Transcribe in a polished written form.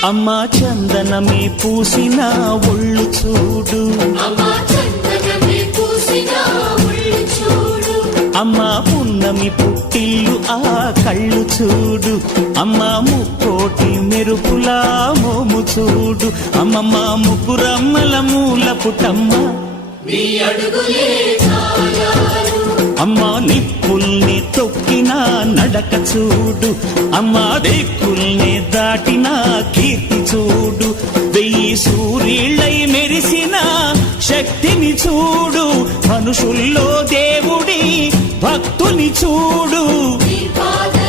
అమ్మా చందనమే పూసిన ఒళ్ళు చూడు, అమ్మా పున్నమి పుట్టిల్లు ఆ కళ్ళు చూడు, అమ్మా ముక్కోటి మెరుపులా మోము చూడు, అమ్మమ్మ ముగ్గురమ్మల మూల పుటమ్మ అమ్మా నిప్పుల్ని తొక్కిన నడక చూడు, అమ్మా దిక్కుల్ని దాటిన కీర్తి చూడు, 1000 సూర్యుళ్ళై మెరిసిన శక్తిని చూడు, మనుషుల్లో దేవుడి భక్తుని చూడు.